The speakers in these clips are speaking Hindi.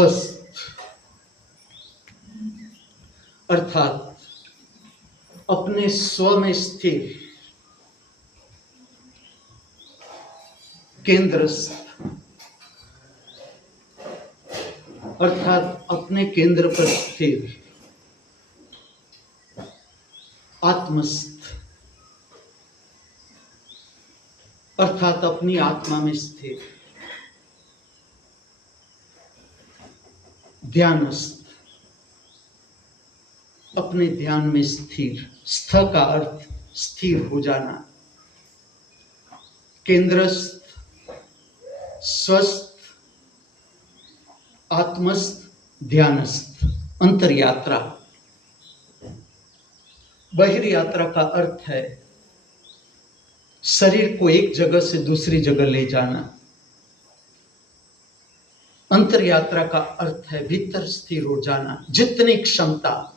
स्वस्थ अर्थात अपने स्व में स्थिर, केंद्रस्थ अर्थात अपने केंद्र पर स्थिर, आत्मस्थ अर्थात अपनी आत्मा में स्थिर, ध्यानस्थ अपने ध्यान में स्थिर। स्थ का अर्थ स्थिर हो जाना। केंद्रस्थ, स्वस्थ, आत्मस्थ, ध्यानस्थ। अंतर यात्रा। बहिर्यात्रा का अर्थ है शरीर को एक जगह से दूसरी जगह ले जाना। अंतर यात्रा का अर्थ है भीतर स्थिर हो जाना। जितनी क्षमता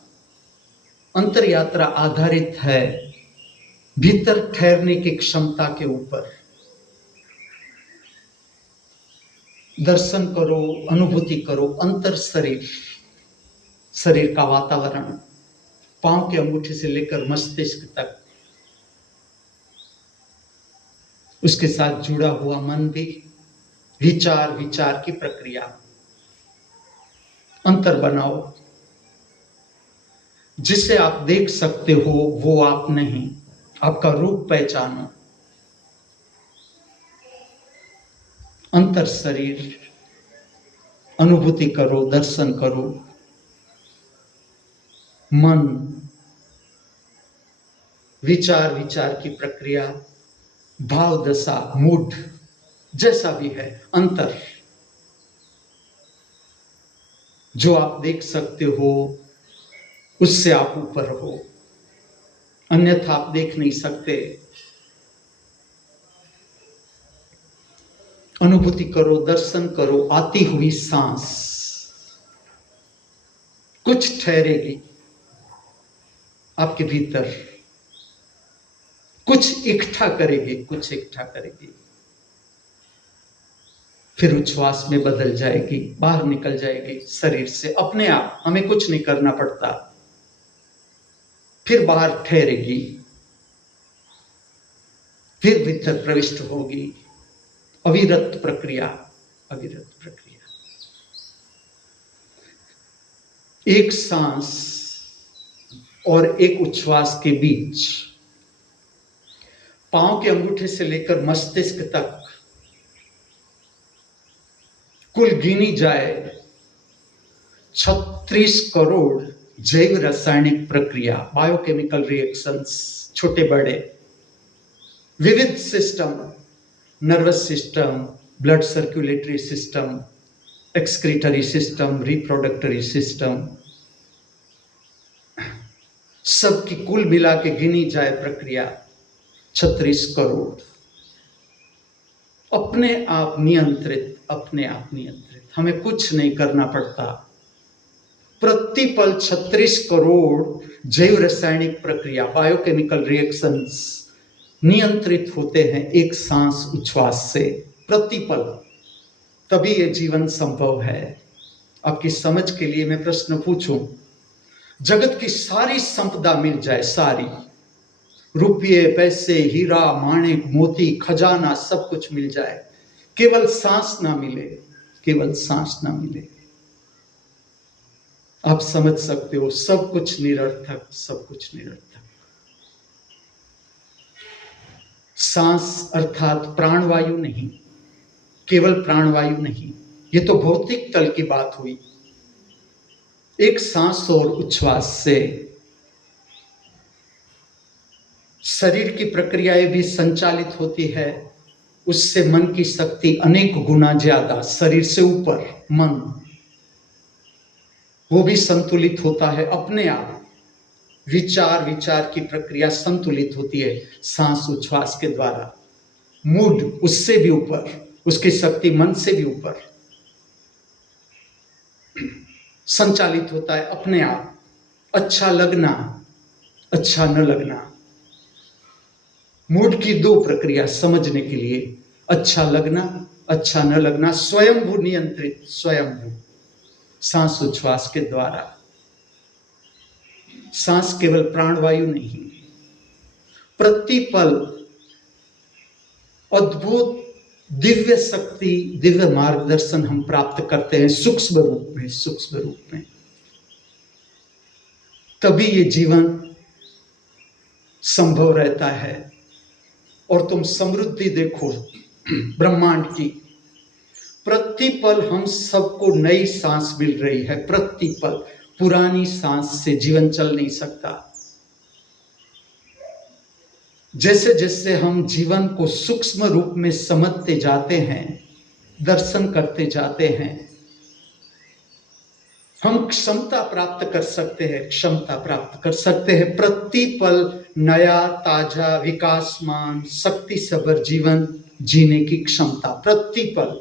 अंतर यात्रा आधारित है भीतर ठहरने की क्षमता के ऊपर। दर्शन करो, अनुभूति करो अंतर शरीर, शरीर का वातावरण, पांव के अंगूठे से लेकर मस्तिष्क तक, उसके साथ जुड़ा हुआ मन भी, विचार की प्रक्रिया। अंतर बनाओ। जिसे आप देख सकते हो वो आप नहीं, आपका रूप पहचानो। अंतर शरीर, अनुभूति करो, दर्शन करो। मन, विचार की प्रक्रिया, भाव दशा, मूड, जैसा भी है अंतर। जो आप देख सकते हो उससे आप ऊपर हो, अन्यथा आप देख नहीं सकते। अनुभूति करो, दर्शन करो। आती हुई सांस कुछ ठहरेगी आपके भीतर, कुछ इकट्ठा करेगी, फिर उच्छ्वास में बदल जाएगी, बाहर निकल जाएगी शरीर से अपने आप। हमें कुछ नहीं करना पड़ता। फिर बाहर ठहरेगी, फिर भीतर प्रविष्ट होगी। अविरत प्रक्रिया। एक सांस और एक उच्छ्वास के बीच पांव के अंगूठे से लेकर मस्तिष्क तक कुल गिनी जाए 36 करोड़ जैव रासायनिक प्रक्रिया, बायोकेमिकल रिएक्शंस, छोटे बड़े, विविध system, nervous system, blood circulatory system, excretory system, reproductive system, सबकी कुल मिला के गिनी जाए प्रक्रिया 36 करोड़। अपने आप नियंत्रित, हमें कुछ नहीं करना पड़ता। प्रतिपल 36 करोड़ जैव रासायनिक प्रक्रिया, बायोकेमिकल रिएक्शंस नियंत्रित होते हैं एक सांस उच्छ्वास से, प्रतिपल। तभी ये जीवन संभव है। आपकी समझ के लिए मैं प्रश्न पूछूं, जगत की सारी संपदा मिल जाए, सारी रुपये, पैसे, हीरा, माणिक, मोती, खजाना, सब कुछ मिल जाए, केवल सांस ना मिले, आप समझ सकते हो सब कुछ निरर्थक। सांस अर्थात प्राणवायु नहीं, केवल प्राणवायु नहीं, ये तो भौतिक तल की बात हुई। एक सांस और उच्छ्वास से शरीर की प्रक्रियाएं भी संचालित होती है। उससे मन की शक्ति अनेक गुना ज्यादा, शरीर से ऊपर मन, वो भी संतुलित होता है अपने आप। विचार की प्रक्रिया संतुलित होती है सांस उच्छ्वास के द्वारा। मूड उससे भी ऊपर, उसकी शक्ति मन से भी ऊपर संचालित होता है अपने आप। अच्छा लगना, अच्छा न लगना, मूड की दो प्रक्रिया समझने के लिए, अच्छा लगना, अच्छा न लगना। स्वयंभू नियंत्रित, स्वयंभू सांस उच्छ्वास के द्वारा। सांस केवल प्राणवायु नहीं, प्रतिपल अद्भुत दिव्य शक्ति, दिव्य मार्गदर्शन हम प्राप्त करते हैं सूक्ष्म रूप में, सूक्ष्म रूप में। तभी ये जीवन संभव रहता है। और तुम समृद्धि देखो ब्रह्मांड की, प्रतिपल हम सबको नई सांस मिल रही है, प्रतिपल। पुरानी सांस से जीवन चल नहीं सकता। जैसे जैसे हम जीवन को सूक्ष्म रूप में समझते जाते हैं, दर्शन करते जाते हैं, हम क्षमता प्राप्त कर सकते हैं, क्षमता प्राप्त कर सकते हैं। प्रतिपल नया ताजा विकासमान शक्ति सबर जीवन जीने की क्षमता, प्रतिपल।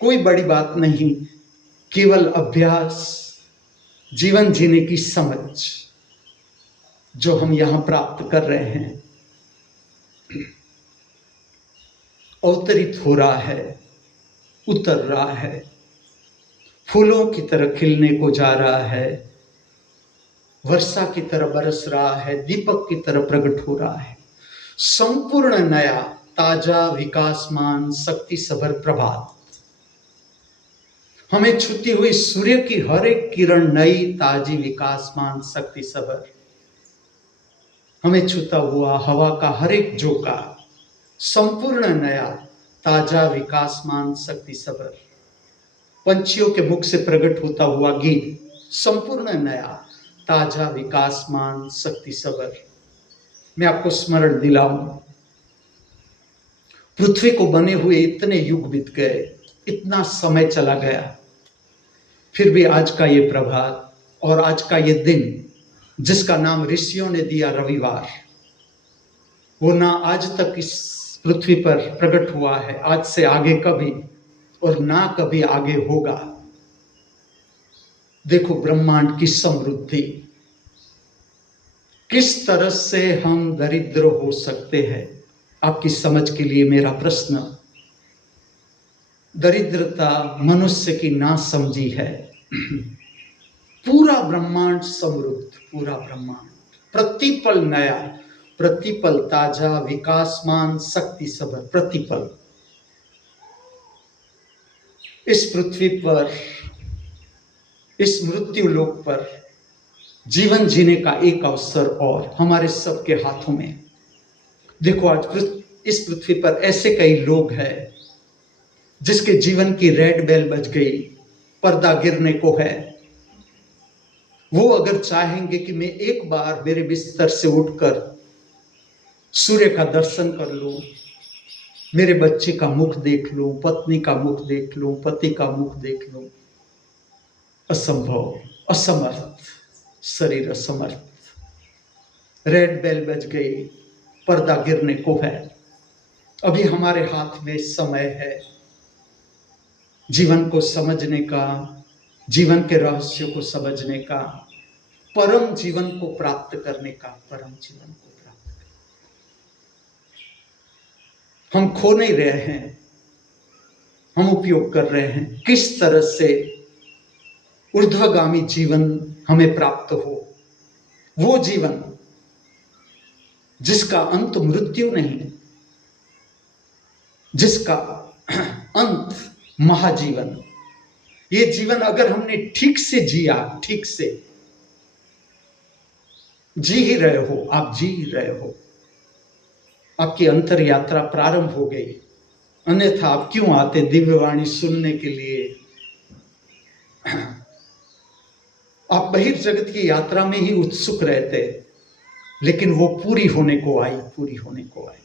कोई बड़ी बात नहीं, केवल अभ्यास, जीवन जीने की समझ जो हम यहां प्राप्त कर रहे हैं, अवतरित हो रहा है, उतर रहा है, फूलों की तरह खिलने को जा रहा है, वर्षा की तरह बरस रहा है, दीपक की तरह प्रकट हो रहा है। संपूर्ण नया ताजा विकासमान शक्ति सबर प्रभात। हमें छूती हुई सूर्य की हर एक किरण नई ताजी विकासमान शक्ति सबर। हमें छूता हुआ हवा का हर एक झोंका संपूर्ण नया ताजा विकासमान शक्ति सबर। पंछियों के मुख से प्रकट होता हुआ गीत संपूर्ण नया ताजा विकासमान शक्ति सबर। मैं आपको स्मरण दिलाऊं, पृथ्वी को बने हुए इतने युग बीत गए, इतना समय चला गया, फिर भी आज का ये प्रभात और आज का ये दिन जिसका नाम ऋषियों ने दिया रविवार, वो ना आज तक इस पृथ्वी पर प्रकट हुआ है, आज से आगे कभी, और ना कभी आगे होगा। देखो ब्रह्मांड की समृद्धि, किस तरह से हम दरिद्र हो सकते हैं। आपकी समझ के लिए मेरा प्रश्न, दरिद्रता मनुष्य की नासमझी है। पूरा ब्रह्मांड समृद्ध, पूरा ब्रह्मांड प्रतिपल नया, प्रतिपल ताजा विकासमान शक्ति सबर, प्रतिपल। इस पृथ्वी पर, इस मृत्यु लोक पर जीवन जीने का एक अवसर और हमारे सबके हाथों में। देखो आज इस पृथ्वी पर ऐसे कई लोग हैं जिसके जीवन की रेड बेल बज गई, पर्दा गिरने को है। वो अगर चाहेंगे कि मैं एक बार मेरे बिस्तर से उठकर सूर्य का दर्शन कर लूं, मेरे बच्चे का मुख देख लूं, पत्नी का मुख देख लूं, पति का मुख देख लूं, असंभव, असमर्थ, शरीर असमर्थ। रेड बेल बज गई, पर्दा गिरने को है। अभी हमारे हाथ में समय है जीवन को समझने का, जीवन के रहस्य को समझने का, परम जीवन को प्राप्त करने का, परम जीवन को प्राप्त करने। हम खो नहीं रहे हैं, हम उपयोग कर रहे हैं। किस तरह से ऊर्ध्वगामी जीवन हमें प्राप्त हो, वो जीवन जिसका अंत मृत्यु नहीं, जिसका अंत महाजीवन। ये जीवन अगर हमने ठीक से जिया, ठीक से जी ही रहे हो, आप जी ही रहे हो, आपकी अंतर यात्रा प्रारंभ हो गई। अन्यथा आप क्यों आते दिव्यवाणी सुनने के लिए? आप बहिर्जगत की यात्रा में ही उत्सुक रहते, लेकिन वो पूरी होने को आई, पूरी होने को आई।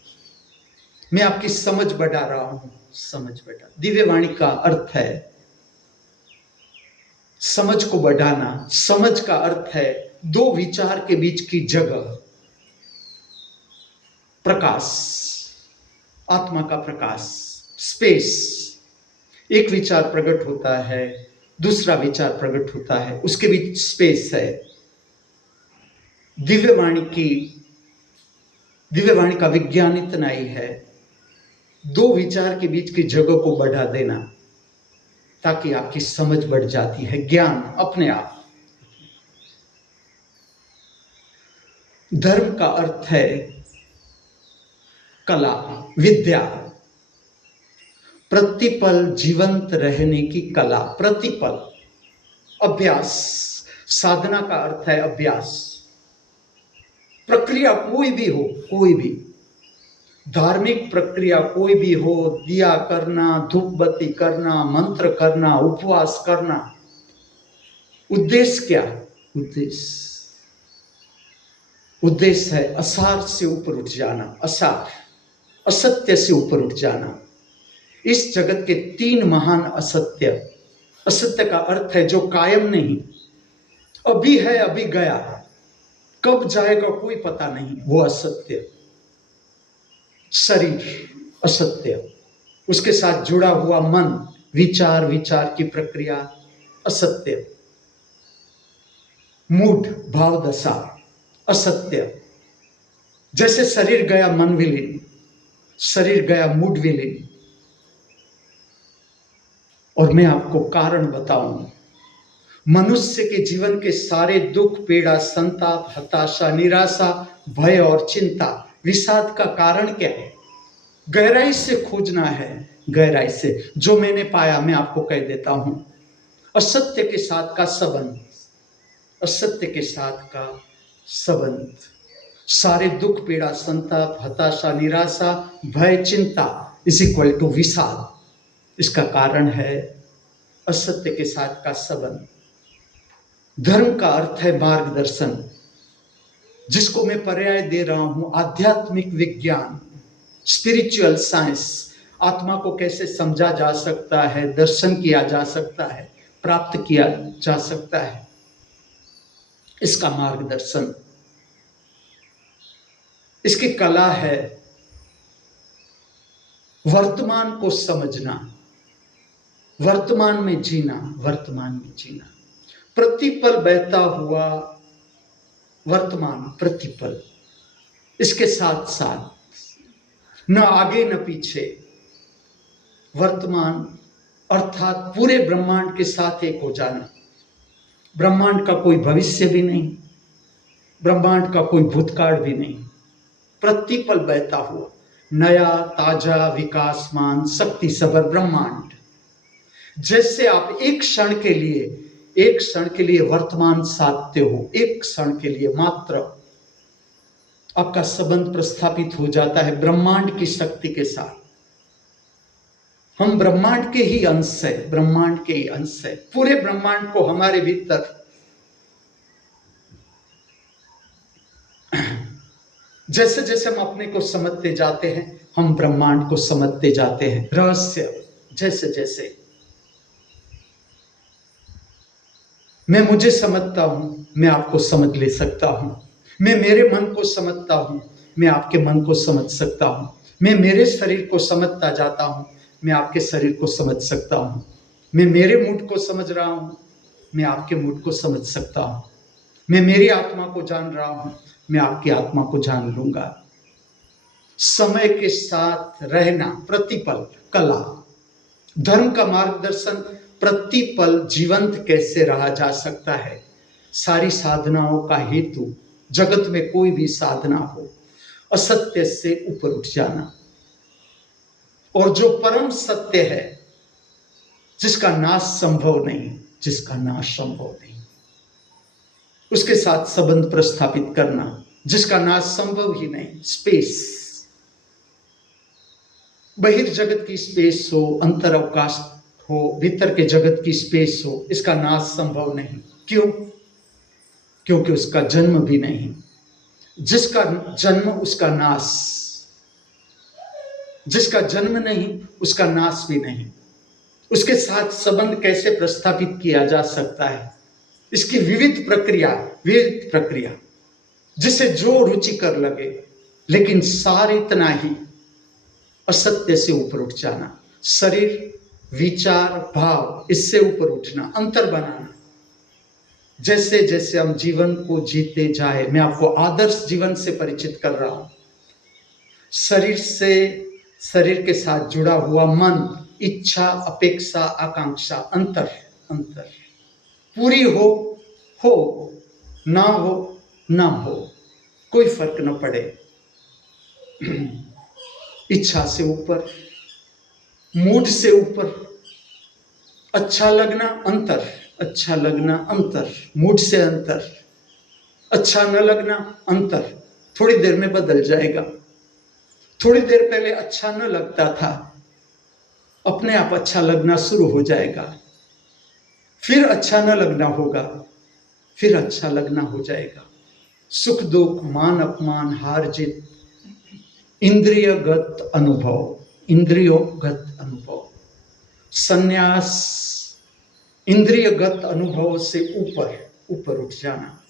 मैं आपकी समझ बढ़ा रहा हूं, समझ बढ़ा। दिव्यवाणी का अर्थ है समझ को बढ़ाना। समझ का अर्थ है दो विचार के बीच की जगह, प्रकाश, आत्मा का प्रकाश, स्पेस। एक विचार प्रकट होता है, दूसरा विचार प्रकट होता है, उसके बीच स्पेस है। दिव्यवाणी का विज्ञान इतना ही है, दो विचार के बीच की जगह को बढ़ा देना, ताकि आपकी समझ बढ़ जाती है, ज्ञान अपने आप। धर्म का अर्थ है कला, विद्या, प्रतिपल जीवंत रहने की कला, प्रतिपल। अभ्यास, साधना का अर्थ है अभ्यास। प्रक्रिया कोई भी हो, कोई भी धार्मिक प्रक्रिया कोई भी हो, दिया करना, धूप बत्ती करना, मंत्र करना, उपवास करना, उद्देश्य क्या? उद्देश्य है असार से ऊपर उठ जाना, असार, असत्य से ऊपर उठ जाना। इस जगत के 3 महान असत्य। असत्य का अर्थ है जो कायम नहीं, अभी है अभी गया, कब जाएगा कोई पता नहीं, वो असत्य। शरीर असत्य, उसके साथ जुड़ा हुआ मन, विचार, विचार की प्रक्रिया असत्य। मूड, भाव दशा असत्य। जैसे शरीर गया मन विलीन, शरीर गया मूड विलीन। और मैं आपको कारण बताऊं, मनुष्य के जीवन के सारे दुख, पीड़ा, संताप, हताशा, निराशा, भय और चिंता, विषाद का कारण क्या है? गहराई से खोजना है, गहराई से। जो मैंने पाया मैं आपको कह देता हूं, असत्य के साथ का संबंध, असत्य के साथ का संबंध, सारे दुख, पीड़ा, संताप, हताशा, निराशा, भय, चिंता इज इक्वल टू विषाद। इसका कारण है असत्य के साथ का संबंध। धर्म का अर्थ है मार्गदर्शन, जिसको मैं पर्याय दे रहा हूं आध्यात्मिक विज्ञान, स्पिरिचुअल साइंस। आत्मा को कैसे समझा जा सकता है, दर्शन किया जा सकता है, प्राप्त किया जा सकता है, इसका मार्गदर्शन। इसकी कला है वर्तमान को समझना, वर्तमान में जीना, वर्तमान में जीना। प्रतिपल बहता हुआ वर्तमान, प्रतिपल, इसके साथ साथ न आगे न पीछे, वर्तमान अर्थात पूरे ब्रह्मांड के साथ एक हो जाना। ब्रह्मांड का कोई भविष्य भी नहीं, ब्रह्मांड का कोई भूतकाल भी नहीं, प्रतिपल बहता हुआ नया ताजा विकासमान शक्ति सबर ब्रह्मांड। जैसे आप एक क्षण के लिए वर्तमान साधते हो, एक क्षण के लिए मात्र आपका संबंध प्रस्थापित हो जाता है ब्रह्मांड की शक्ति के साथ। हम ब्रह्मांड के ही अंश है, ब्रह्मांड के ही अंश है। पूरे ब्रह्मांड को हमारे भीतर जैसे जैसे हम अपने को समझते जाते हैं, हम ब्रह्मांड को समझते जाते हैं। रहस्य, जैसे जैसे मैं मुझे समझता हूं, मैं आपको समझ ले सकता हूं। मैं मेरे मन को समझता हूं, मैं आपके मन को समझ सकता हूं। मैं मेरे शरीर को समझता जाता हूं, मैं आपके शरीर को समझ सकता हूं। मैं मेरे मूड को समझ रहा हूं, मैं आपके मूड को समझ सकता हूं। मैं मेरी आत्मा को जान रहा हूं, मैं आपकी आत्मा को जान लूंगा। समय के साथ रहना, प्रतिपल, कला। धर्म का मार्गदर्शन, प्रतिपल जीवंत कैसे रहा जा सकता है। सारी साधनाओं का हेतु, जगत में कोई भी साधना हो, असत्य से ऊपर उठ जाना। और जो परम सत्य है, जिसका नाश संभव नहीं, जिसका नाश संभव नहीं, उसके साथ संबंध प्रस्थापित करना, जिसका नाश संभव ही नहीं। स्पेस, बहिर्जगत की स्पेस हो, अंतर अवकाश हो, भीतर के जगत की स्पेस हो, इसका नाश संभव नहीं। क्यों? क्योंकि उसका जन्म भी नहीं। जिसका जन्म उसका नाश, जिसका जन्म नहीं उसका नाश भी नहीं। उसके साथ संबंध कैसे प्रस्थापित किया जा सकता है? इसकी विविध प्रक्रिया, जिसे जो रुचिकर लगे, लेकिन सार इतना ही, असत्य से ऊपर उठ जाना, शरीर, विचार, भाव, इससे ऊपर उठना, अंतर बनाना। जैसे जैसे हम जीवन को जीते जाए, मैं आपको आदर्श जीवन से परिचित कर रहा हूं। शरीर के साथ जुड़ा हुआ मन, इच्छा, अपेक्षा, आकांक्षा, अंतर अंतर, पूरी हो ना हो ना हो, कोई फर्क न पड़े। इच्छा से ऊपर, मूड से ऊपर, अच्छा लगना अंतर, अच्छा लगना अंतर, मूड से अंतर, अच्छा न लगना अंतर, थोड़ी देर में बदल जाएगा। थोड़ी देर पहले अच्छा न लगता था, अपने आप अच्छा लगना शुरू हो जाएगा। फिर अच्छा न लगना होगा, फिर अच्छा लगना हो जाएगा। सुख दुख, मान अपमान, हार जीत, इंद्रियगत अनुभव, इंद्रियोगत अनुभव। संन्यास इंद्रियगत अनुभव से ऊपर ऊपर उठ जाना।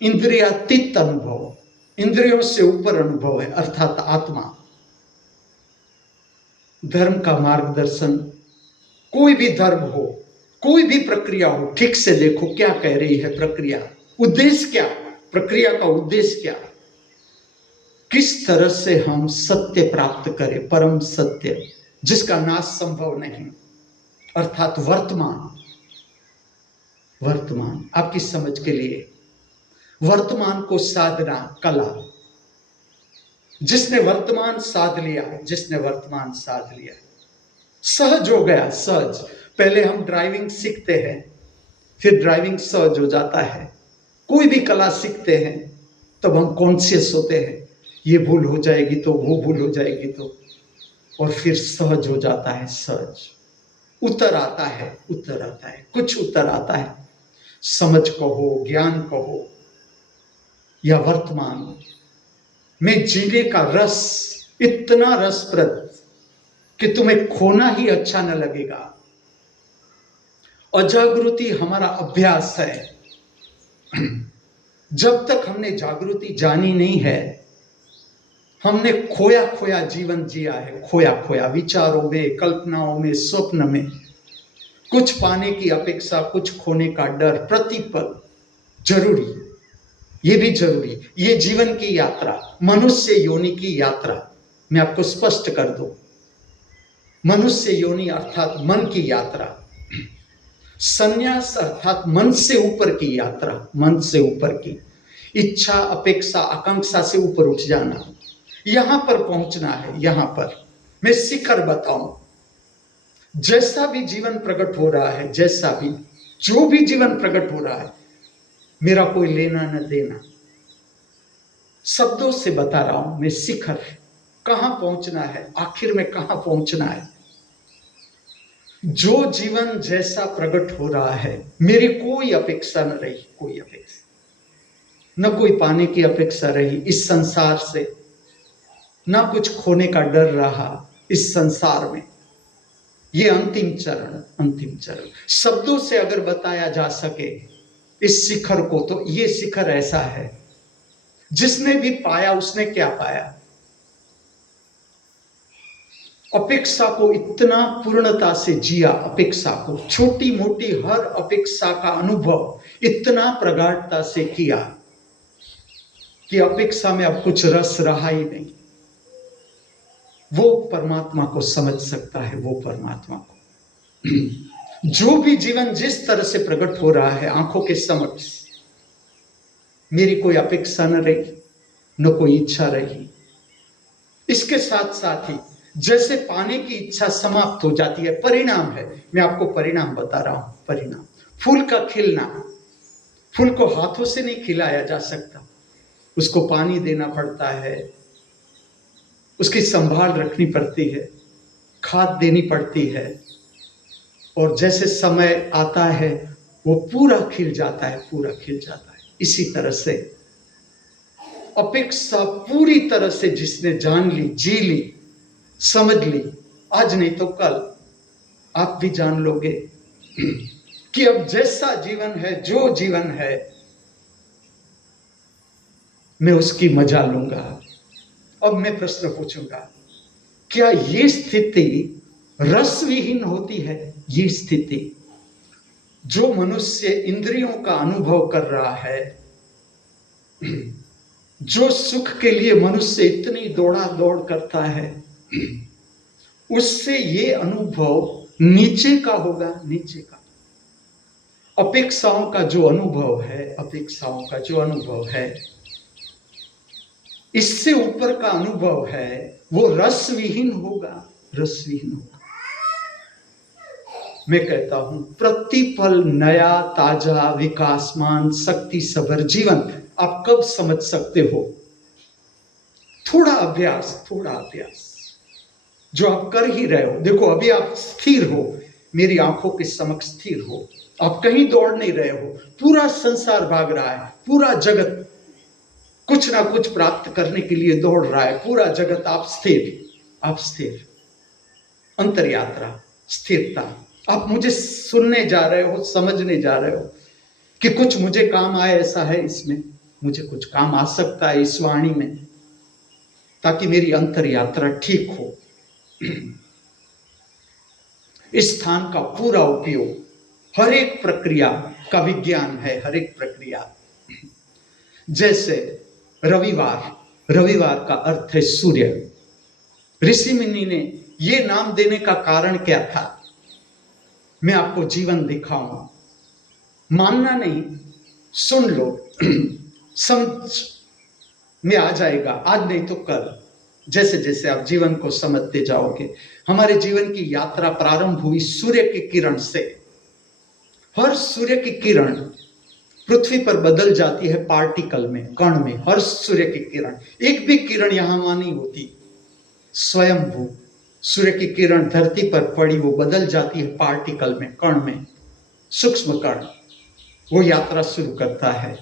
इंद्रियातीत अनुभव, इंद्रियों से ऊपर अनुभव है, अर्थात आत्मा। धर्म का मार्गदर्शन, कोई भी धर्म हो, कोई भी प्रक्रिया हो, ठीक से देखो क्या कह रही है प्रक्रिया, उद्देश्य क्या, प्रक्रिया का उद्देश्य क्या, किस तरह से हम सत्य प्राप्त करें, परम सत्य जिसका नाश संभव नहीं, अर्थात वर्तमान। वर्तमान आपकी समझ के लिए, वर्तमान को साधना कला। जिसने वर्तमान साध लिया, जिसने वर्तमान साध लिया, सहज हो गया, सहज। पहले हम ड्राइविंग सीखते हैं, फिर ड्राइविंग सहज हो जाता है। कोई भी कला सीखते हैं तब हम कॉन्शियस होते हैं, ये भूल हो जाएगी तो, वो भूल हो जाएगी तो, और फिर सहज हो जाता है, सहज। उत्तर आता है, उत्तर आता है, कुछ उत्तर आता है, समझ कहो, ज्ञान कहो, या वर्तमान में जीने का रस इतना रसप्रद कि तुम्हें खोना ही अच्छा न लगेगा। अजागृति हमारा अभ्यास है। जब तक हमने जागृति जानी नहीं है, हमने खोया खोया जीवन जिया है, खोया खोया विचारों में, कल्पनाओं में, स्वप्न में, कुछ पाने की अपेक्षा, कुछ खोने का डर, प्रतिपल जरूरी, ये भी जरूरी। ये जीवन की यात्रा, मनुष्य योनि की यात्रा, मैं आपको स्पष्ट कर दूं, मनुष्य योनि अर्थात मन की यात्रा, संन्यास अर्थात मन से ऊपर की यात्रा, मन से ऊपर की, इच्छा, अपेक्षा, आकांक्षा से ऊपर उठ जाना, यहां पर पहुंचना है। यहां पर मैं शिखर बताऊं, जैसा भी जीवन प्रकट हो रहा है, जैसा भी, जो भी जीवन प्रकट हो रहा है, मेरा कोई लेना न देना, शब्दों से बता रहा हूं मैं, शिखर कहां पहुंचना है, आखिर में कहां पहुंचना है। जो जीवन जैसा प्रकट हो रहा है, मेरी कोई अपेक्षा न रही, कोई अपेक्षा न, कोई पाने की अपेक्षा रही इस संसार से, ना कुछ खोने का डर रहा इस संसार में। ये अंतिम चरण, अंतिम चरण शब्दों से अगर बताया जा सके इस शिखर को, तो ये शिखर ऐसा है, जिसने भी पाया उसने क्या पाया, अपेक्षा को इतना पूर्णता से जिया, अपेक्षा को, छोटी मोटी हर अपेक्षा का अनुभव इतना प्रगाढ़ता से किया कि अपेक्षा में अब कुछ रस रहा ही नहीं। वो परमात्मा को समझ सकता है, वो परमात्मा को। जो भी जीवन जिस तरह से प्रकट हो रहा है आंखों के समक्ष, मेरी कोई अपेक्षा न रही, न कोई इच्छा रही। इसके साथ साथ ही जैसे पाने की इच्छा समाप्त हो जाती है, परिणाम है, मैं आपको परिणाम बता रहा हूं। परिणाम, फूल का खिलना, फूल को हाथों से नहीं खिलाया जा सकता, उसको पानी देना पड़ता है, उसकी संभाल रखनी पड़ती है, खाद देनी पड़ती है, और जैसे समय आता है वो पूरा खिल जाता है, पूरा खिल जाता है। इसी तरह से अपेक्षा पूरी तरह से जिसने जान ली, जी ली, समझ ली, आज नहीं तो कल आप भी जान लोगे कि अब जैसा जीवन है, जो जीवन है, मैं उसकी मजा लूंगा। अब मैं प्रश्न पूछूंगा, क्या ये स्थिति रस विहीन होती है? ये स्थिति जो मनुष्य इंद्रियों का अनुभव कर रहा है, जो सुख के लिए मनुष्य इतनी दौड़ा दौड़ करता है, उससे ये अनुभव नीचे का होगा, नीचे का। अपेक्षाओं का जो अनुभव है, अपेक्षाओं का जो अनुभव है, इससे ऊपर का अनुभव है, वो रसविहीन होगा, रसविहीन होगा। मैं कहता हूं प्रतिपल नया ताजा विकासमान शक्ति सभर जीवन आप कब समझ सकते हो? थोड़ा अभ्यास, थोड़ा अभ्यास जो आप कर ही रहे हो। देखो अभी आप स्थिर हो, मेरी आंखों के समक्ष स्थिर हो, आप कहीं दौड़ नहीं रहे हो, पूरा संसार भाग रहा है, पूरा जगत कुछ ना कुछ प्राप्त करने के लिए दौड़ रहा है, पूरा जगत, आप स्थिर, आप स्थिर। अंतर यात्रा, स्थिरता। आप मुझे सुनने जा रहे हो, समझने जा रहे हो कि कुछ मुझे काम आए, ऐसा है इसमें, मुझे कुछ काम आ सकता है इस वाणी में, ताकि मेरी अंतर यात्रा ठीक हो। इस स्थान का पूरा उपयोग, हर एक प्रक्रिया का विज्ञान है, हर एक प्रक्रिया। जैसे रविवार, रविवार का अर्थ है सूर्य। ऋषि मुनि ने ये नाम देने का कारण क्या था? मैं आपको जीवन दिखाऊंगा, मानना नहीं, सुन लो, समझ में आ जाएगा, आज नहीं तो कल। जैसे जैसे आप जीवन को समझते जाओगे, हमारे जीवन की यात्रा प्रारंभ हुई सूर्य की किरण से। हर सूर्य की किरण पृथ्वी पर बदल जाती है पार्टिकल में, कण में। हर सूर्य की किरण, एक भी किरण यहां वहां नहीं होती, स्वयंभू। सूर्य की किरण धरती पर पड़ी, वो बदल जाती है पार्टिकल में, कण में, सूक्ष्म कण। वो यात्रा शुरू करता है।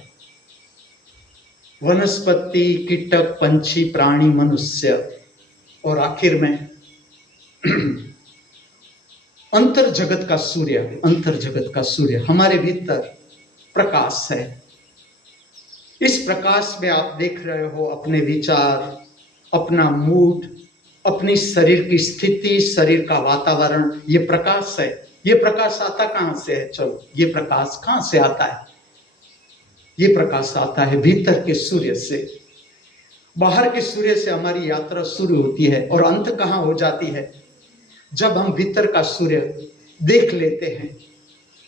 वनस्पति, कीटक, पंछी, प्राणी, मनुष्य, और आखिर में अंतर जगत का सूर्य। अंतर जगत का सूर्य हमारे भीतर प्रकाश है। इस प्रकाश में आप देख रहे हो अपने विचार, अपना मूड, अपनी शरीर की स्थिति, शरीर का वातावरण। ये प्रकाश है। ये प्रकाश आता कहां से है? चलो, ये प्रकाश कहां से आता है? ये प्रकाश आता है भीतर के सूर्य से। बाहर के सूर्य से हमारी यात्रा शुरू होती है, और अंत कहां हो जाती है? जब हम भीतर का सूर्य देख लेते हैं।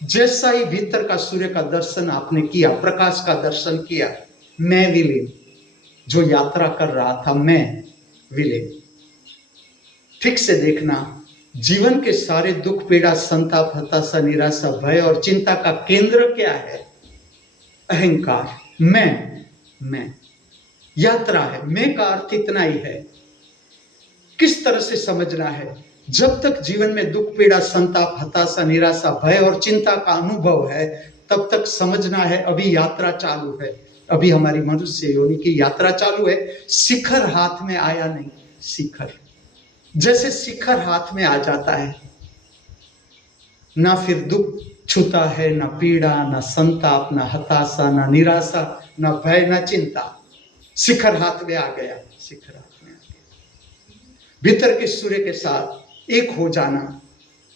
जैसा ही भीतर का सूर्य का दर्शन आपने किया, प्रकाश का दर्शन किया, मैं विलीन, जो यात्रा कर रहा था, मैं विलीन। ठीक से देखना, जीवन के सारे दुख, पीड़ा, संताप, हताशा, निराशा, भय और चिंता का केंद्र क्या है? अहंकार। मैं यात्रा है। मैं का अर्थ इतना ही है। किस तरह से समझना है? जब तक जीवन में दुख, पीड़ा, संताप, हताशा, निराशा, भय और चिंता का अनुभव है, तब तक समझना है अभी यात्रा चालू है। अभी हमारी मनुष्य योनि की यात्रा चालू है। शिखर हाथ में आया नहीं। शिखर, जैसे शिखर हाथ में आ जाता है, ना फिर दुख छूता है, ना पीड़ा, ना संताप, ना हताशा, ना निराशा, ना भय, ना चिंता। शिखर हाथ में आ गया, शिखर हाथ में आ गया। भीतर के सूर्य के साथ एक हो जाना,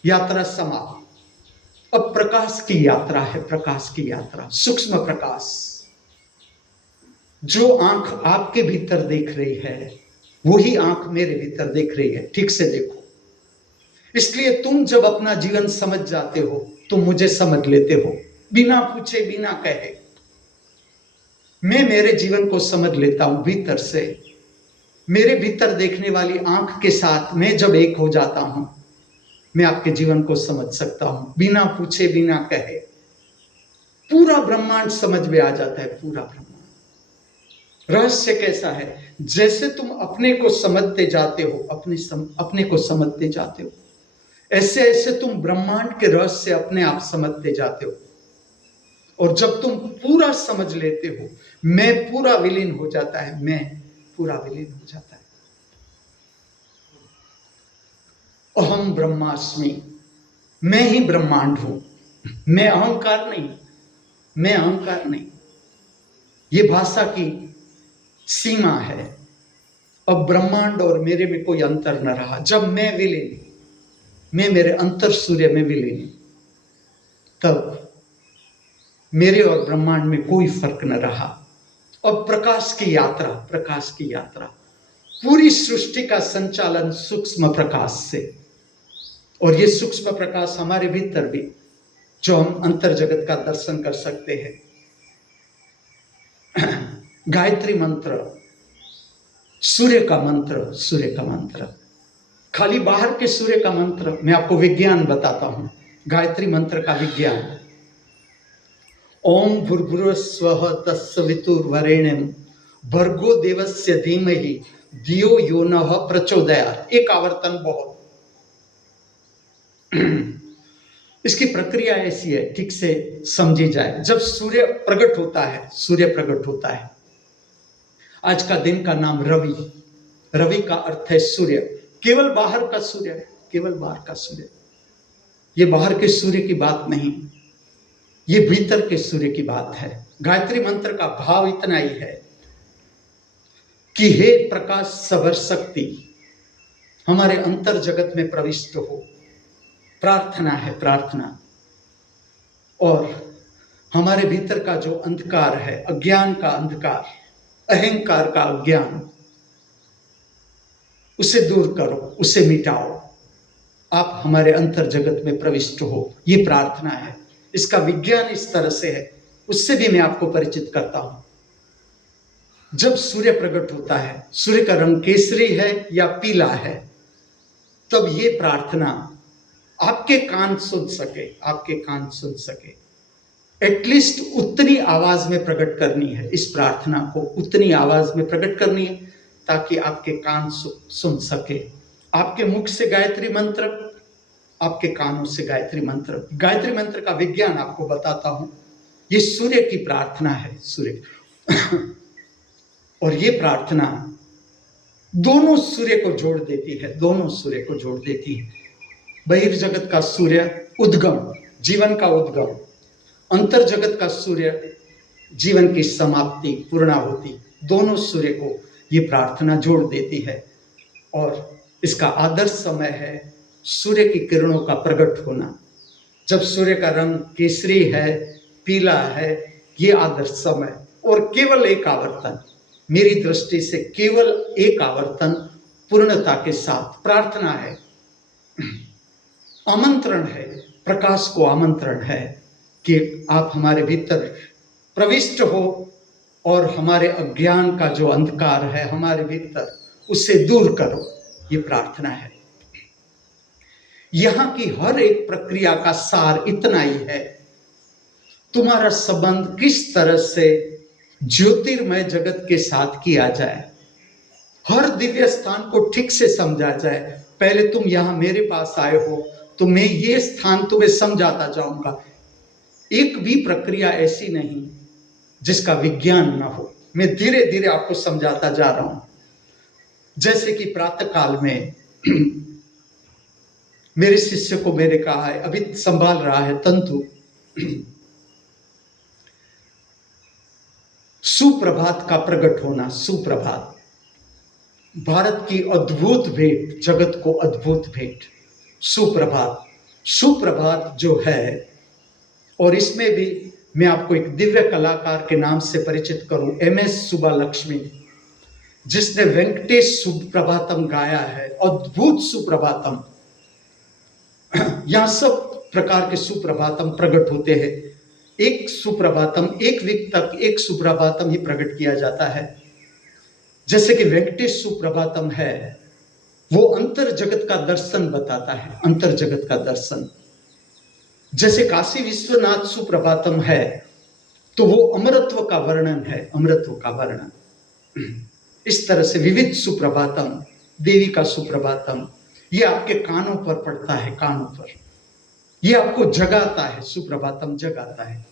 यात्रा समाप्त। अब प्रकाश की यात्रा है, प्रकाश की यात्रा, सूक्ष्म प्रकाश। जो आंख आपके भीतर देख रही है, वही आंख मेरे भीतर देख रही है। ठीक से देखो। इसलिए तुम जब अपना जीवन समझ जाते हो, तुम मुझे समझ लेते हो, बिना पूछे, बिना कहे। मैं मेरे जीवन को समझ लेता हूं भीतर से। मेरे भीतर देखने वाली आंख के साथ मैं जब एक हो जाता हूं, मैं आपके जीवन को समझ सकता हूं, बिना पूछे, बिना कहे। पूरा ब्रह्मांड समझ में आ जाता है, पूरा ब्रह्मांड। रहस्य कैसा है? जैसे तुम अपने को समझते जाते हो, अपने को समझते जाते हो, ऐसे ऐसे तुम ब्रह्मांड के रहस्य अपने आप समझते जाते हो। और जब तुम पूरा समझ लेते हो, मैं पूरा विलीन हो जाता है, मैं पूरा विलीन हो जाता है। अहम ब्रह्मास्मि, मैं ही ब्रह्मांड हूं। मैं अहंकार नहीं, मैं अहंकार नहीं। ये भाषा की सीमा है। अब ब्रह्मांड और मेरे में कोई अंतर न रहा। जब मैं विलीन, मैं मेरे अंतर सूर्य में विलीन, तब मेरे और ब्रह्मांड में कोई फर्क न रहा। अब प्रकाश की यात्रा, प्रकाश की यात्रा, पूरी सृष्टि का संचालन सूक्ष्म प्रकाश से, और ये सूक्ष्म प्रकाश हमारे भीतर भी, जो हम अंतर जगत का दर्शन कर सकते हैं। गायत्री मंत्र, सूर्य का मंत्र, सूर्य का मंत्र, खाली बाहर के सूर्य का मंत्र, मैं आपको विज्ञान बताता हूं, गायत्री मंत्र का विज्ञान। ओम भूर्भुवस्वः तत्सवितुर्वरेण्यं भर्गो देवस्य धीमहि धियो यो नः प्रचोदयात्। एक आवर्तन बहुत। इसकी प्रक्रिया ऐसी है, ठीक से समझी जाए। जब सूर्य प्रकट होता है, सूर्य प्रकट होता है, आज का दिन का नाम रवि, रवि का अर्थ है सूर्य, केवल बाहर का सूर्य, केवल बाहर का सूर्य। ये बाहर के सूर्य की बात नहीं, ये भीतर के सूर्य की बात है। गायत्री मंत्र का भाव इतना ही है कि हे प्रकाश सबर शक्ति हमारे अंतर जगत में प्रविष्ट हो। प्रार्थना है, प्रार्थना। और हमारे भीतर का जो अंधकार है, अज्ञान का अंधकार, अहंकार का अज्ञान, उसे दूर करो, उसे मिटाओ, आप हमारे अंतर जगत में प्रविष्ट हो। ये प्रार्थना है। इसका विज्ञान इस तरह से है, उससे भी मैं आपको परिचित करता हूं। जब सूर्य प्रकट होता है, सूर्य का रंग केसरी है या पीला है, तब ये प्रार्थना आपके कान सुन सके, आपके कान सुन सके। एटलीस्ट उतनी आवाज में प्रकट करनी है, इस प्रार्थना को उतनी आवाज में प्रकट करनी है ताकि आपके कान सुन सके। आपके मुख से गायत्री मंत्र, आपके कानों से गायत्री मंत्र। गायत्री मंत्र का विज्ञान आपको बताता हूं। ये सूर्य की प्रार्थना है, सूर्य और ये प्रार्थना दोनों सूर्य को जोड़ देती है, दोनों सूर्य को जोड़ देती है। बहिर्जगत का सूर्य उद्गम, जीवन का उद्गम, अंतर जगत का सूर्य जीवन की समाप्ति, पूर्णाहुति। दोनों सूर्य को ये प्रार्थना जोड़ देती है। और इसका आदर्श समय है सूर्य की किरणों का प्रकट होना। जब सूर्य का रंग केसरी है, पीला है, ये आदर्श समय। और केवल एक आवर्तन, मेरी दृष्टि से केवल एक आवर्तन पूर्णता के साथ प्रार्थना है, आमंत्रण है, प्रकाश को आमंत्रण है कि आप हमारे भीतर प्रविष्ट हो और हमारे अज्ञान का जो अंधकार है हमारे भीतर, उसे दूर करो। ये प्रार्थना है। यहां की हर एक प्रक्रिया का सार इतना ही है, तुम्हारा संबंध किस तरह से ज्योतिर्मय जगत के साथ किया जाए, हर दिव्य स्थान को ठीक से समझा जाए। पहले तुम यहां मेरे पास आए हो तो मैं ये स्थान तुम्हें समझाता जाऊंगा। एक भी प्रक्रिया ऐसी नहीं जिसका विज्ञान ना हो। मैं धीरे धीरे आपको समझाता जा रहा हूं। जैसे कि प्रातः काल में मेरे शिष्य को मैंने कहा है, अभी संभाल रहा है तंतु, सुप्रभात का प्रकट होना। सुप्रभात भारत की अद्भुत भेंट, जगत को अद्भुत भेंट, सुप्रभात। सुप्रभात जो है, और इसमें भी मैं आपको एक दिव्य कलाकार के नाम से परिचित करूं, MS सुब्बालक्ष्मी, जिसने वेंकटेश सुप्रभातम गाया है, अद्भुत सुप्रभातम। यहां सब प्रकार के सुप्रभातम प्रकट होते हैं। एक सुप्रभातम, एक वीक तक एक सुप्रभातम ही प्रकट किया जाता है। जैसे कि वेंकटेश सुप्रभातम है, वो अंतर जगत का दर्शन बताता है, अंतर जगत का दर्शन। जैसे काशी विश्वनाथ सुप्रभातम है तो वो अमरत्व का वर्णन है, अमरत्व का वर्णन। इस तरह से विविध सुप्रभातम, देवी का सुप्रभातम, ये आपके कानों पर पड़ता है, कानों पर। ये आपको जगाता है, सुप्रभातम जगाता है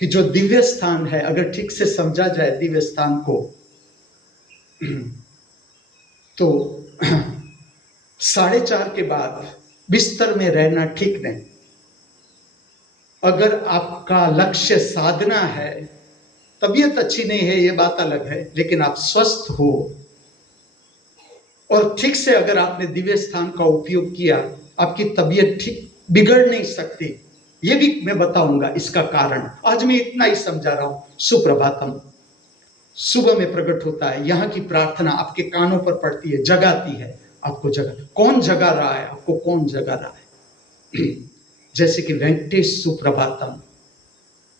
कि जो दिव्य स्थान है, अगर ठीक से समझा जाए दिव्य स्थान को, तो 4:30 के बाद बिस्तर में रहना ठीक नहीं। अगर आपका लक्ष्य साधना है, तबीयत अच्छी नहीं है, ये बात अलग है, लेकिन आप स्वस्थ हो और ठीक से अगर आपने दिव्य स्थान का उपयोग किया, आपकी तबीयत ठीक बिगड़ नहीं सकती। ये भी मैं बताऊंगा इसका कारण। आज मैं इतना ही समझा रहा हूं। सुप्रभातम, सुबह में प्रकट होता है। यहाँ की प्रार्थना आपके कानों पर पड़ती है, जगाती है आपको। कौन जगा रहा है आपको? कौन जगा रहा है? जैसे कि वेंकटेश सुप्रभातम,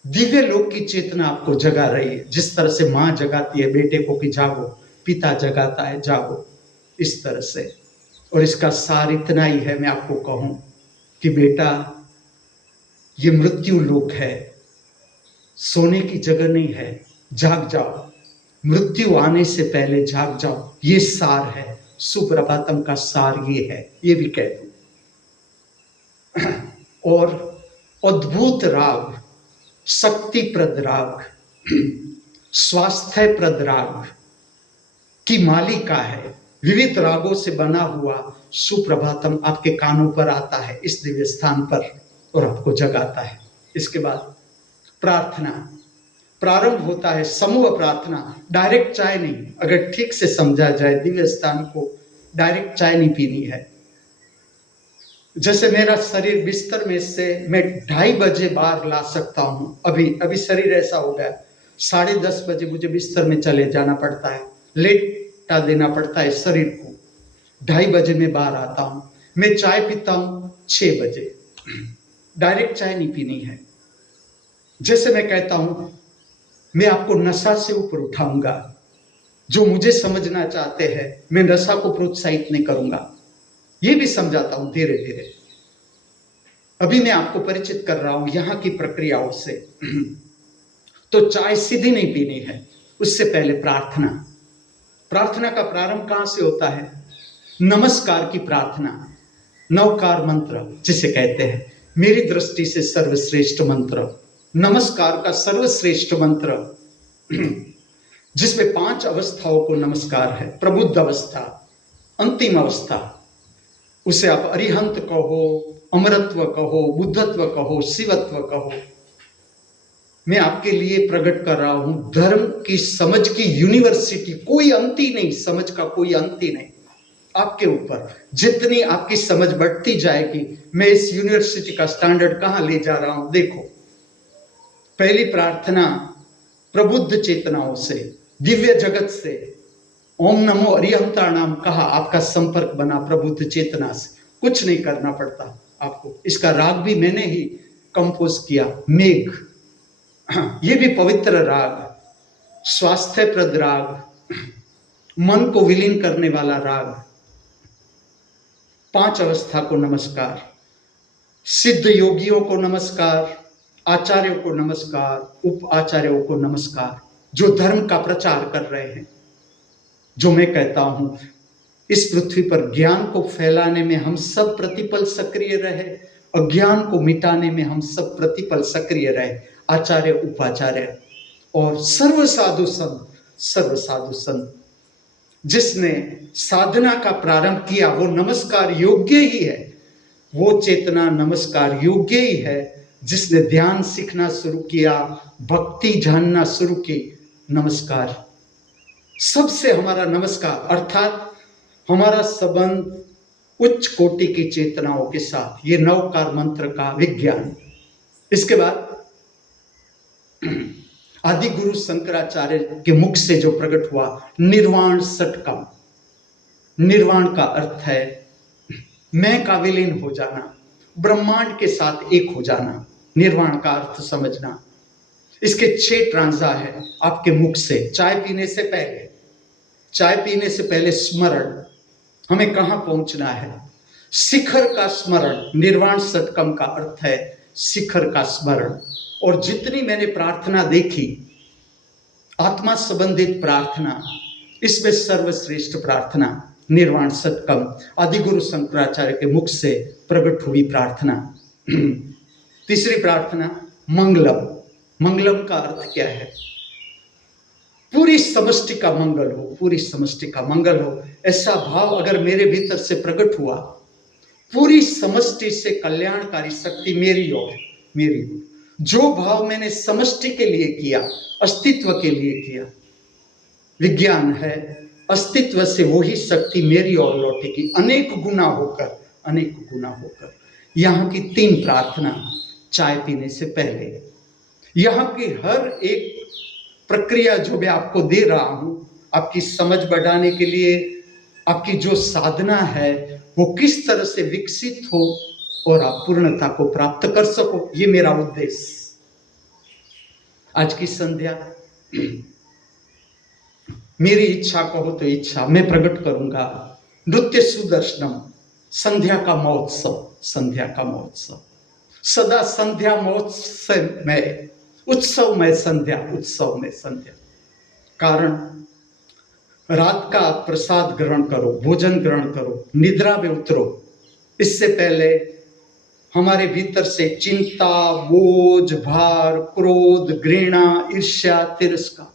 दिव्य लोक की चेतना आपको जगा रही है। जिस तरह से माँ जगाती है बेटे को कि जागो, पिता जगाता है जागो, इस तरह से। और इसका सार इतना ही है, मैं आपको कहूं कि बेटा ये मृत्यु लोक है, सोने की जगह नहीं है, जाग जाओ, मृत्यु आने से पहले जाग जाओ। ये सार है, सुप्रभातम का सार ये है, ये भी कह दूं। और अद्भुत राग, शक्तिप्रद राग, स्वास्थ्यप्रद राग की मालिका है। विविध रागों से बना हुआ सुप्रभातम आपके कानों पर आता है इस दिव्य स्थान पर और आपको जगाता है। इसके बाद प्रार्थना प्रारंभ होता है, समूह प्रार्थना। डायरेक्ट चाय नहीं, अगर ठीक से समझा जाए दिव्य स्थान को, डायरेक्ट चाय नहीं पीनी है। जैसे मेरा शरीर बिस्तर में से मैं 2:30 बजे बाहर ला सकता हूं। अभी शरीर ऐसा हो गया, 10:30 बजे मुझे बिस्तर में चले जाना पड़ता है, लेटा देना पड़ता है शरीर को। 2:30 बजे मैं बाहर आता हूं। मैं चाय पीता हूं 6 बजे। डायरेक्ट चाय नहीं पीनी है। जैसे मैं कहता हूं, मैं आपको नशा से ऊपर उठाऊंगा। जो मुझे समझना चाहते हैं, मैं नशा को प्रोत्साहित नहीं करूंगा, ये भी समझाता हूं धीरे धीरे। अभी मैं आपको परिचित कर रहा हूं यहां की प्रक्रियाओं से। तो चाय सीधी नहीं पीनी है, उससे पहले प्रार्थना। प्रार्थना का प्रारंभ कहां से होता है? नमस्कार की प्रार्थना, नवकार मंत्र जिसे कहते हैं, मेरी दृष्टि से सर्वश्रेष्ठ मंत्र नमस्कार का सर्वश्रेष्ठ मंत्र, जिसमें 5 अवस्थाओं को नमस्कार है। प्रबुद्ध अवस्था, अंतिम अवस्था, उसे आप अरिहंत कहो, अमरत्व कहो, बुद्धत्व कहो, शिवत्व कहो। मैं आपके लिए प्रकट कर रहा हूं धर्म की समझ की यूनिवर्सिटी। कोई अंत ही नहीं, समझ का कोई अंत ही नहीं। आपके ऊपर जितनी आपकी समझ बढ़ती जाएगी, मैं इस यूनिवर्सिटी का स्टैंडर्ड कहां ले जा रहा हूं देखो। पहली प्रार्थना प्रबुद्ध चेतनाओं से, दिव्य जगत से। ओम नमो अरिहंताणाम कहा, आपका संपर्क बना प्रबुद्ध चेतना से। कुछ नहीं करना पड़ता आपको। इसका राग भी मैंने ही कंपोज किया, मेघ। ये भी पवित्र राग, स्वास्थ्यप्रद राग, मन को विलीन करने वाला राग। 5 अवस्था को नमस्कार, सिद्ध योगियों को नमस्कार, आचार्यों को नमस्कार, उप आचार्यों को नमस्कार, जो धर्म का प्रचार कर रहे हैं। जो मैं कहता हूं, इस पृथ्वी पर ज्ञान को फैलाने में हम सब प्रतिपल सक्रिय रहे, अज्ञान को मिटाने में हम सब प्रतिपल सक्रिय रहे। आचार्य, उपाचार्य और सर्व साधु संत जिसने साधना का प्रारंभ किया, वो नमस्कार योग्य ही है। वो चेतना नमस्कार योग्य ही है जिसने ध्यान सीखना शुरू किया, भक्ति जानना शुरू की। नमस्कार सबसे हमारा नमस्कार, अर्थात हमारा संबंध उच्च कोटि की चेतनाओं के साथ। ये नवकार मंत्र का विज्ञान। इसके बाद आदि गुरु शंकराचार्य के मुख से जो प्रकट हुआ निर्वाण षटकम। निर्वाण का अर्थ है मैं का विलीन हो जाना, ब्रह्मांड के साथ एक हो जाना। निर्वाण का अर्थ समझना। इसके 6 ट्रांजा है आपके मुख से। चाय पीने से पहले स्मरण, हमें कहां पहुंचना है? शिखर का स्मरण। निर्वाण षटकम का अर्थ है शिखर का स्मरण। और जितनी मैंने प्रार्थना देखी, आत्मा संबंधित प्रार्थना, इसमें सर्वश्रेष्ठ प्रार्थना निर्वाण षटकम, आदि गुरु शंकराचार्य के मुख से प्रकट हुई प्रार्थना। तीसरी प्रार्थना मंगलम। मंगलम का अर्थ क्या है? पूरी समष्टि का मंगल हो, पूरी समष्टि का मंगल हो। ऐसा भाव अगर मेरे भीतर से प्रकट हुआ, पूरी समष्टि से कल्याणकारी शक्ति मेरी ओर, मेरी ओर। जो भाव मैंने समष्टि के लिए किया, अस्तित्व के लिए किया, विज्ञान है, अस्तित्व से वही शक्ति मेरी ओर लौटेगी, अनेक गुना होकर, अनेक गुना होकर। यहाँ की 3 प्रार्थना चाय पीने से पहले, यहाँ की हर एक प्रक्रिया जो मैं आपको दे रहा हूं, आपकी समझ बढ़ाने के लिए, आपकी जो साधना है वो किस तरह से विकसित हो और आप पूर्णता को प्राप्त कर सको, ये मेरा उद्देश्य। आज की संध्या मेरी इच्छा कहो तो इच्छा मैं प्रकट करूंगा, नृत्य सुदर्शनम, संध्या का महोत्सव, संध्या का महोत्सव, सदा संध्या महोत्सव में, उत्सव में संध्या, उत्सव में संध्या। कारण रात का प्रसाद ग्रहण करो, भोजन ग्रहण करो, निद्रा में उतरो, इससे पहले हमारे भीतर से चिंता, बोझ, भार, क्रोध, घृणा, ईर्ष्या, तिरस्कार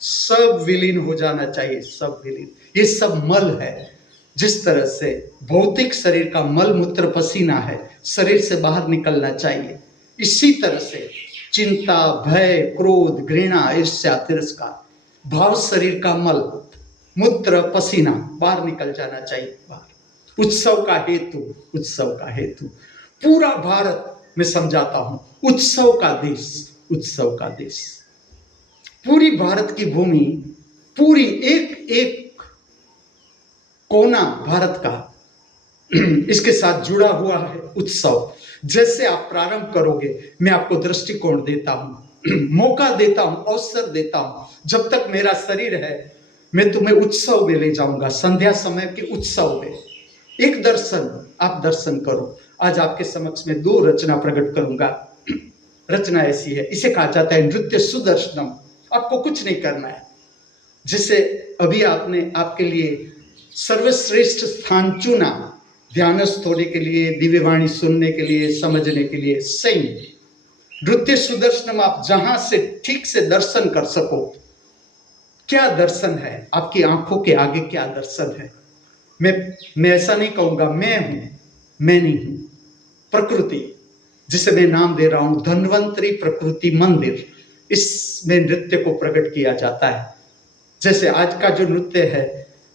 सब विलीन हो जाना चाहिए, सब विलीन। ये सब मल है। जिस तरह से भौतिक शरीर का मल मूत्र पसीना है, शरीर से बाहर निकलना चाहिए, इसी तरह से चिंता, भय, क्रोध, घृणा, ईर्ष्या, तिरस्कार, भाव शरीर का मल मूत्र पसीना बाहर निकल जाना चाहिए, बाहर। उत्सव का हेतु, उत्सव का हेतु पूरा भारत में समझाता हूं, उत्सव का देश, उत्सव का देश। पूरी भारत की भूमि, पूरी एक एक कोना भारत का इसके साथ जुड़ा हुआ है उत्सव। जैसे आप प्रारंभ करोगे, मैं आपको दृष्टिकोण देता हूं, मौका देता हूं, अवसर देता हूं। जब तक मेरा शरीर है, मैं तुम्हें उत्सव में ले जाऊंगा, संध्या समय के उत्सव में। एक दर्शन, आप दर्शन करो। आज आपके समक्ष में 2 रचना प्रकट करूंगा। रचना ऐसी है, इसे कहा जाता है नृत्य सुदर्शनम। आपको कुछ नहीं करना है, जिसे अभी आपने आपके लिए सर्वश्रेष्ठ स्थान चुना, ध्यानस्थ होने के लिए, दिव्यवाणी सुनने के लिए, समझने के लिए। सही नृत्य सुदर्शनम, आप जहां से ठीक से दर्शन कर सको। क्या दर्शन है? आपकी आंखों के आगे क्या दर्शन है? मैं ऐसा नहीं कहूंगा मैं हूं, मैं नहीं हूं। प्रकृति, जिसे मैं नाम दे रहा हूं धन्वंतरी प्रकृति मंदिर, इसमें नृत्य को प्रकट किया जाता है। जैसे आज का जो नृत्य है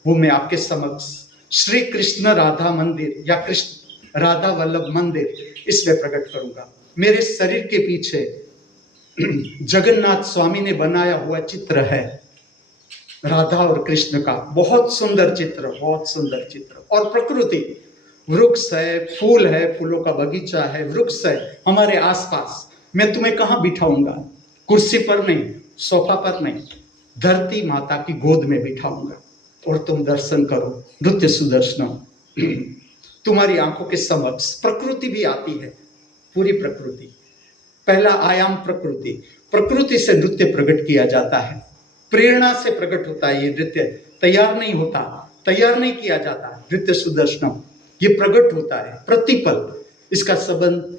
वो मैं आपके समक्ष श्री कृष्ण राधा मंदिर या कृष्ण राधा वल्लभ मंदिर, इसमें प्रकट करूंगा। मेरे शरीर के पीछे जगन्नाथ स्वामी ने बनाया हुआ चित्र है राधा और कृष्ण का, बहुत सुंदर चित्र, बहुत सुंदर चित्र। और प्रकृति, वृक्ष है, फूल है, फूलों का बगीचा है, वृक्ष है हमारे आसपास। मैं तुम्हें कहाँ बिठाऊंगा? कुर्सी पर नहीं, सोफा पर नहीं, धरती माता की गोद में बिठाऊंगा और तुम दर्शन करो। नृत्य सुदर्शनम। तुम्हारी आंखों के समक्ष प्रकृति भी आती है, पूरी प्रकृति। पहला आयाम प्रकृति, प्रकृति से नृत्य प्रकट किया जाता है, प्रेरणा से प्रकट होता है। ये नृत्य तैयार नहीं होता, तैयार नहीं किया जाता। नृत्य सुदर्शनम ये प्रकट होता है प्रतिपल। इसका संबंध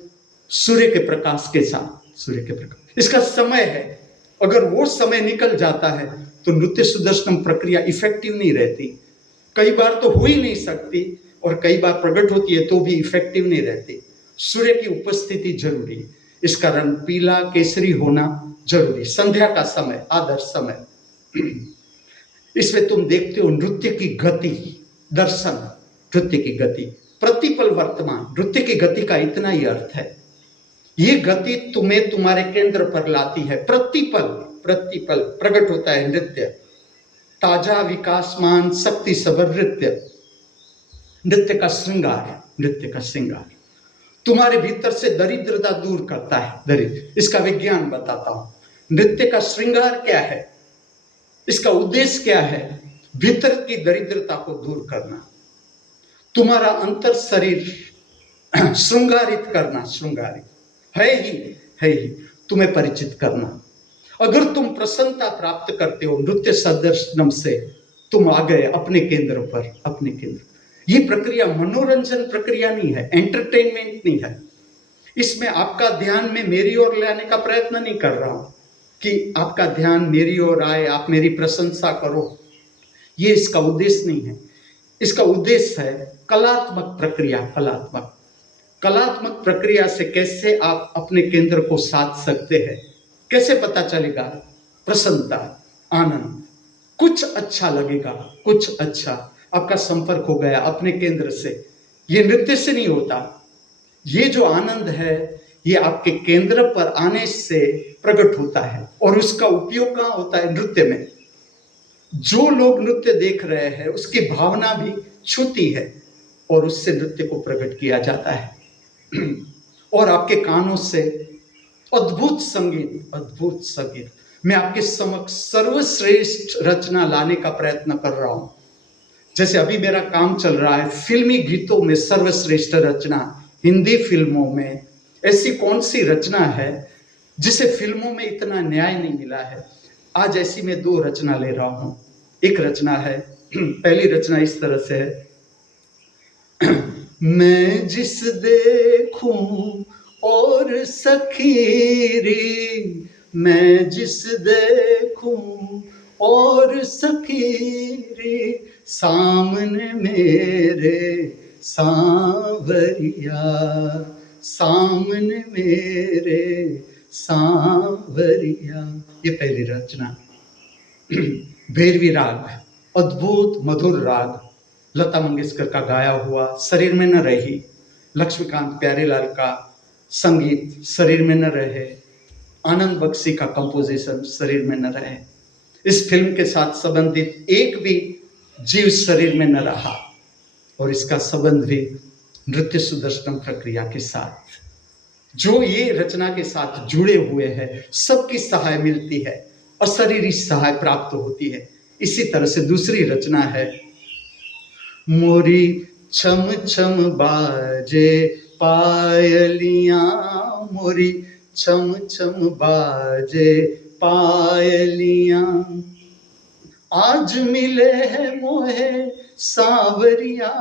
सूर्य के प्रकाश के साथ, सूर्य के प्रकाश इसका समय है। अगर वो समय निकल जाता है तो नृत्य सुदर्शनम प्रक्रिया इफेक्टिव नहीं रहती। कई बार तो हो ही नहीं सकती, और कई बार प्रकट होती है तो भी इफेक्टिव नहीं रहती। सूर्य की उपस्थिति जरूरी, इसका रंग पीला केसरी होना जरूरी। संध्या का समय, आदर्श समय। इसमें तुम देखते हो नृत्य की गति, दर्शन, नृत्य की गति, प्रतिपल वर्तमान। नृत्य की गति का इतना ही अर्थ है, ये गति तुम्हें तुम्हारे केंद्र पर लाती है। प्रतिपल, प्रतिपल प्रकट होता है नृत्य। ताजा विकासमान शक्ति सबर नृत्य, नृत्य का श्रृंगार, नृत्य का श्रृंगार तुम्हारे भीतर से दरिद्रता दूर करता है। दरिद्र, इसका विज्ञान बताता हूं। नृत्य का श्रृंगार क्या है, इसका उद्देश्य क्या है? भीतर की दरिद्रता को दूर करना, तुम्हारा अंतर शरीर श्रृंगारित करना, श्रृंगारित है ही तुम्हें परिचित करना। अगर तुम प्रसन्नता प्राप्त करते हो नृत्य सदर्शनम से, तुम आ गए अपने केंद्र पर, अपने केंद्र। ये प्रक्रिया मनोरंजन प्रक्रिया नहीं है, एंटरटेनमेंट नहीं है। इसमें आपका ध्यान मैं मेरी ओर लाने का प्रयत्न नहीं कर रहा हूं कि आपका ध्यान मेरी ओर आए, आप मेरी प्रशंसा करो। ये इसका उद्देश्य नहीं है। इसका उद्देश्य है कलात्मक प्रक्रिया। कलात्मक प्रक्रिया से कैसे आप अपने केंद्र को साध सकते हैं, कैसे पता चलेगा? प्रसन्नता, आनंद, कुछ अच्छा लगेगा, कुछ अच्छा, आपका संपर्क हो गया अपने केंद्र से। ये नृत्य से नहीं होता। ये जो आनंद है ये आपके केंद्र पर आने से प्रकट होता है, और उसका उपयोग कहाँ होता है? नृत्य में। जो लोग नृत्य देख रहे हैं उसकी भावना भी छूती है और उससे नृत्य को प्रकट किया जाता है। और आपके कानों से अद्भुत संगीत, अद्भुत संगीत, मैं आपके समक्ष सर्वश्रेष्ठ रचना लाने का प्रयत्न कर रहा हूं। जैसे अभी मेरा काम चल रहा है फिल्मी गीतों में सर्वश्रेष्ठ रचना, हिंदी फिल्मों में ऐसी कौन सी रचना है जिसे फिल्मों में इतना न्याय नहीं मिला है? आज ऐसी मैं दो रचना ले रहा हूं। एक रचना है, पहली रचना इस तरह से है। मैं जिस देखूं और सखीरी, मैं जिस देखूं और सखीरी, सामने मेरे सांवरिया, सामने मेरे सांवरिया। ये पहली रचना। भैरवी राग, अद्भुत मधुर राग, लता मंगेशकर का गाया हुआ, शरीर में न रही, लक्ष्मीकांत प्यारेलाल का संगीत, शरीर में न रहे, आनंद बख्शी का कंपोजिशन, शरीर में न रहे। इस फिल्म के साथ संबंधित एक भी जीव शरीर में न रहा, और इसका संबंध भी नृत्य सुदर्शनम प्रक्रिया के साथ। जो ये रचना के साथ जुड़े हुए हैं सबकी सहाय मिलती है, अशरीरी सहाय प्राप्त होती है। इसी तरह से दूसरी रचना है, मोरी छम छम बाजे पायलियां, मोरी छम छम बाजे पायलियां, आज मिले हैं मोहे सांवरिया,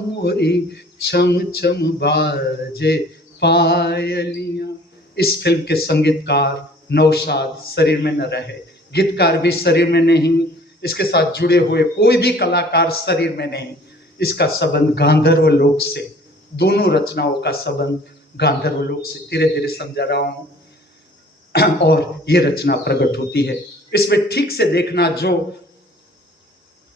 मोरी छम छम बाजे पायलियां। इस फिल्म के संगीतकार नौशाद, शरीर में न रहे, गीतकार भी शरीर में नहीं, इसके साथ जुड़े हुए कोई भी कलाकार शरीर में नहीं। इसका संबंध गांधर्व लोक से, दोनों रचनाओं का संबंध गांधर्व लोक से, धीरे धीरे समझा रहा हूं। और ये रचना प्रकट होती है। इसमें ठीक से देखना, जो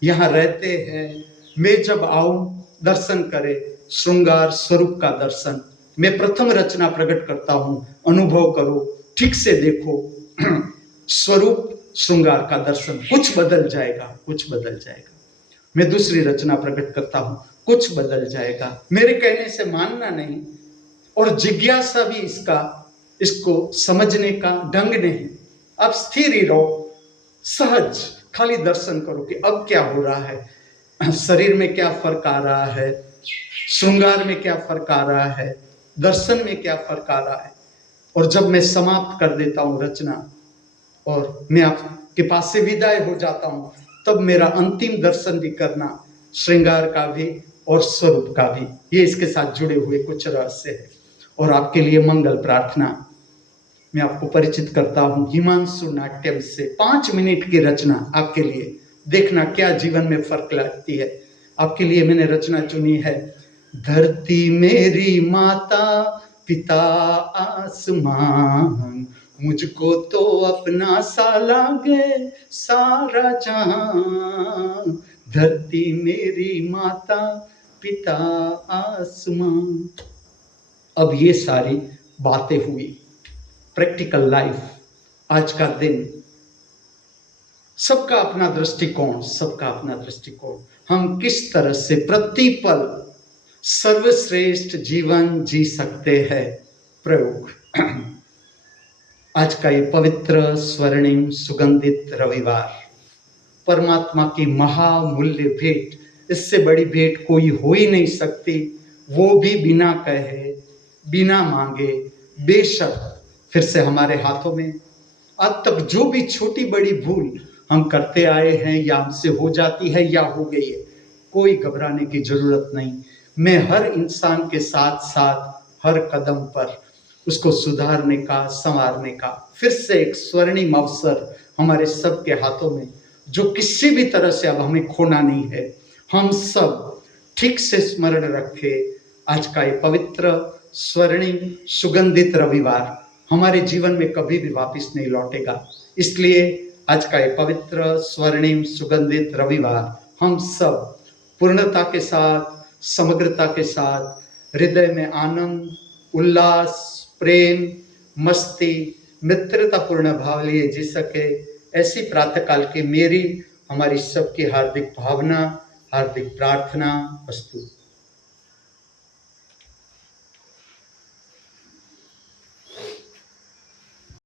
यहाँ रहते हैं, मैं जब आऊं दर्शन करे, श्रृंगार स्वरूप का दर्शन, मैं प्रथम रचना प्रकट करता हूं, अनुभव करो, ठीक से देखो, स्वरूप श्रृंगार का दर्शन, कुछ बदल जाएगा, कुछ बदल जाएगा। मैं दूसरी रचना प्रकट करता हूं, कुछ बदल जाएगा। मेरे कहने से मानना नहीं, और जिज्ञासा भी इसको समझने का ढंग नहीं। आप स्थिर ही रहो, सहज खाली दर्शन करो कि अब क्या हो रहा है, शरीर में क्या फर्क आ रहा है, श्रृंगार में क्या फर्क आ रहा है, दर्शन में क्या फर्क आ रहा है। और जब मैं समाप्त कर देता हूं रचना और मैं आपके पास से विदाई हो जाता हूं, तब मेरा अंतिम दर्शन भी करना, श्रृंगार का भी और स्वरूप का भी। ये इसके साथ जुड़े हुए कुछ रहस्य है। और आपके लिए मंगल प्रार्थना, मैं आपको परिचित करता हूं हिमांशु नाट्यम से। 5 मिनट की रचना आपके लिए, देखना क्या जीवन में फर्क लाती है। आपके लिए मैंने रचना चुनी है, धरती मेरी माता पिता आसमान, मुझको तो अपना सा लागे सारा जहां, धरती मेरी माता पिता आसमान। अब ये सारी बातें हुई, प्रैक्टिकल लाइफ, आज का दिन, सबका अपना दृष्टिकोण, सबका अपना दृष्टिकोण। हम किस तरह से प्रतिपल सर्वश्रेष्ठ जीवन जी सकते हैं, प्रयोग। आज का ये पवित्र स्वर्णिम सुगंधित रविवार, परमात्मा की महामूल्य भेंट, इससे बड़ी भेंट कोई हो ही नहीं सकती, वो भी बिना कहे बिना मांगे बेशर्त फिर से हमारे हाथों में। आज तक जो भी छोटी बड़ी भूल हम करते आए हैं, या हमसे हो जाती है या हो गई है, कोई घबराने की जरूरत नहीं। मैं हर इंसान के साथ साथ हर कदम पर उसको सुधारने का, संवारने का फिर से एक स्वर्णिम अवसर हमारे सबके हाथों में, जो किसी भी तरह से अब हमें खोना नहीं है। हम सब ठीक से स्मरण रखे, आज का ये पवित्र स्वर्णिम सुगंधित रविवार हमारे जीवन में कभी भी वापस नहीं लौटेगा। इसलिए आज का ये पवित्र स्वर्णिम सुगंधित रविवार हम सब पूर्णता के साथ, समग्रता के साथ, हृदय में आनंद, उल्लास, प्रेम, मस्ती, मित्रतापूर्ण भाव लिए जी सके, ऐसी प्रातःकाल की मेरी हमारी सबकी हार्दिक भावना, हार्दिक प्रार्थना। अस्तु।